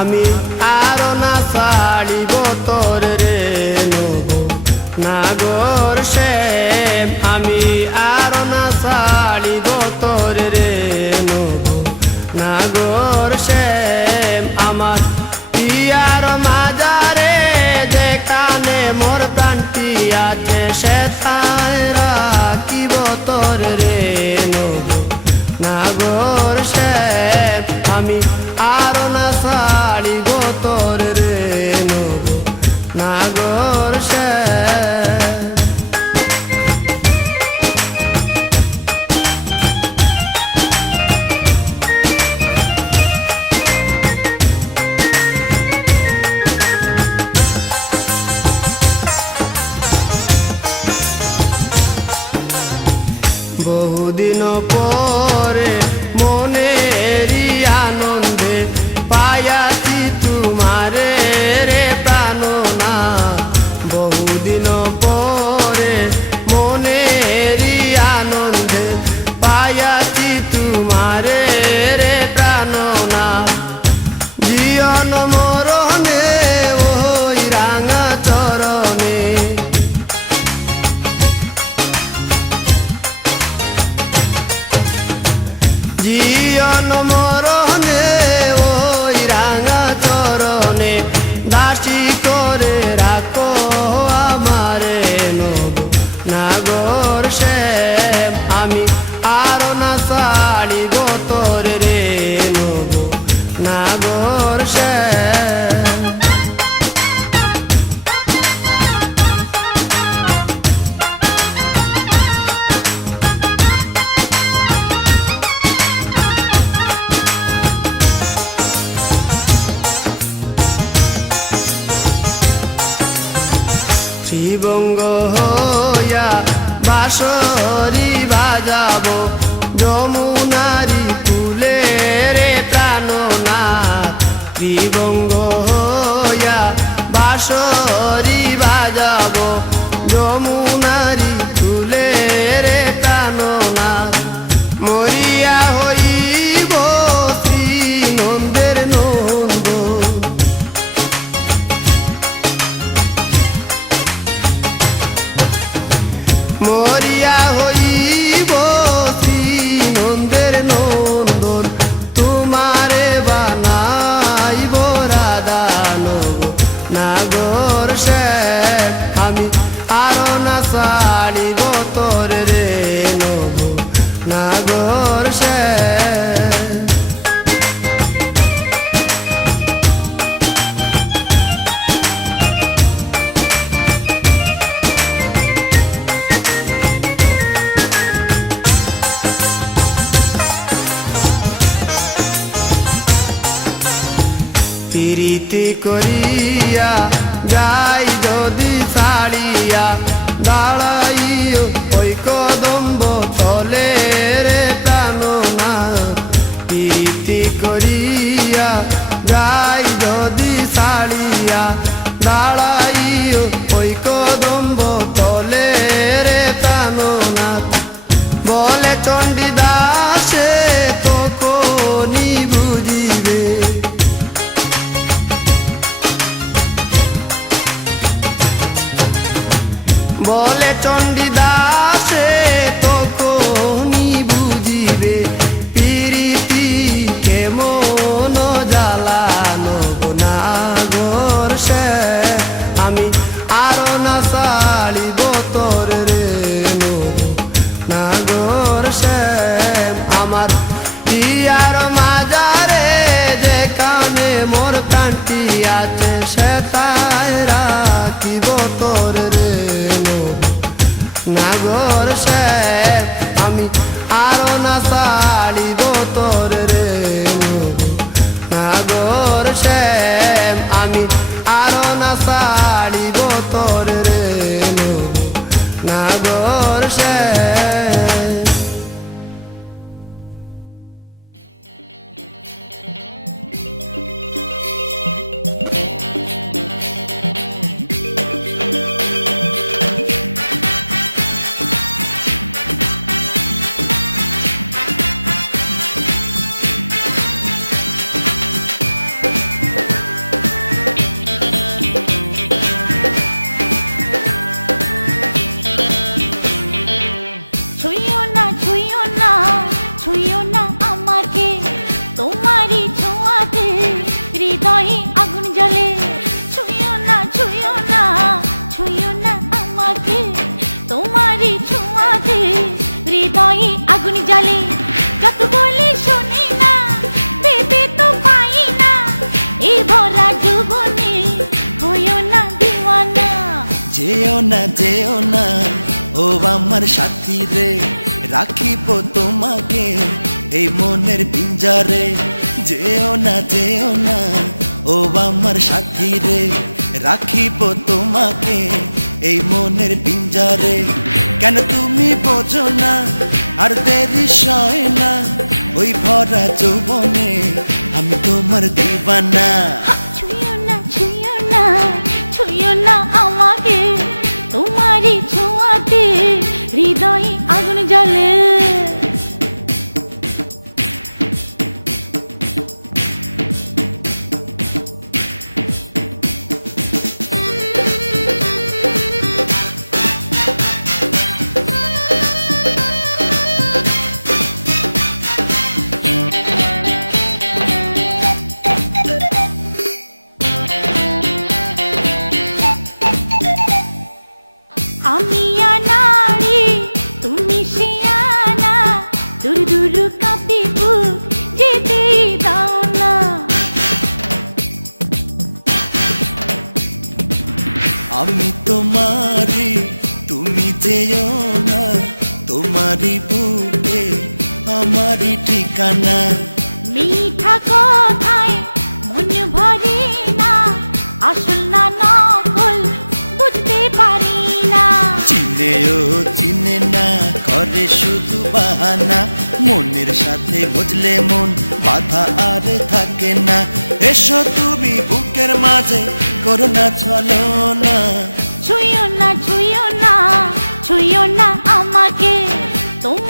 আমি আর না ছাড়িব তোর রে নব নাগর শ্যাম আমি আর না ছাড়িব তোর রে নব নাগর শ্যাম আমার পিয়ার মাজারে যেখানে মোর প্রাণটি আছে সেথায় রাখিব তোর রে নব নাগর শ্যাম আমি আর না ছাড়িব তোর রে নব নাগর শ্যাম বহুদিন পরে মনেরই আনন্দে পায়াছি তোমারে রে প্রাণনা বহুদিন পরে মনেরই আনন্দে পায়াছি তোমারে রে প্রাণনা জীবন মরণে ওই রাঙা চরণে জীবন মরণে ওই রাঙা চরণে দাসী করে রাখো আমারে নব নাগর শ্যাম আমি আর না ছাড়িব তোর রে নব নাগর শ্যাম শ্রীবঙ্গ হইয়া বাঁশরি বাজাবো যমুনারি কুলে রে প্রাণনাথ শ্রীবঙ্গ হইয়া বাঁশরি বাজাবো যমুনারি কুলে রে প্রাণনাথ মরিয়া হইব শ্রী নন্দের নন্দ মরিয়া হইব শ্রী নন্দের নন্দন তোমারে বানাইব রাধা নব নাগর শ্যাম আমি আর না ছাড়িব তোর রে নব নাগর শ্যাম প্রীতি করিয়া যাই যদি ছাড়িয়া দাঁড়াইও ওই কদম্ব তলে রে প্রাণনা প্রীতি করিয়া যাই যদি ছাড়িয়া দাঁড়াইও ওই কদম্ব তলে রে প্রাণনা বলে চণ্ডীদাসে তখনই বুঝিবে বলে চণ্ডীদাসে তখনই বুঝিবে প্রীতি কেমন জ্বালানো নাগর শ্যাম আমি আর না ছাড়িব তোর রে নব নাগর শ্যাম আমার পিয়ার মাজারে যেখানে মোর প্রাণটি আছে সেথায় রাখিব তোর রে নাগর শ্যাম আমি আর না ছাড়িব তোর রে নব যত বলি শুনি না, ভেবে তো পাই না, এই ভরা যৌবনে হইও না দিওয়ানা। যেও না ও আমার সাথী রে, রাখিব তোমাকে এই মনের পিঞ্জরে। যেও না ও আমার সাথী রে, রাখিব তোমাকে এই মনের পিঞ্জরে। কেন তুমি বোঝো না আর দেরি সয় না, ওই ভরা যৌবনে আমি তোমার দিবানা। ছুঁয়ো না ছুঁয়ো না ছুঁয়ো না আমাকে, তোমারই ছোঁয়াতে হৃদয়ে আগুন জ্বলে। আমি আনাড়ি তুমি শিয়ানা, দূর দূর কাঁপি বুক যেতেই দাও না। আমি তোমারি তুমি যেও না, তোমারি বুকে আমারই ঠিকানা। মিঠা কথায় মন ভরে না, আসল না নকল বুঝতে পারি না। চিনে না করে শুধু বাহানা, মনের সাথে বুঝলে মন বাধা আর থাকে না। এসো তুমি বুকের মাঝে করো না চলো না। ছুঁয়ো না ছুঁয়ো না ছুঁয়ো না আমাকে, তোমার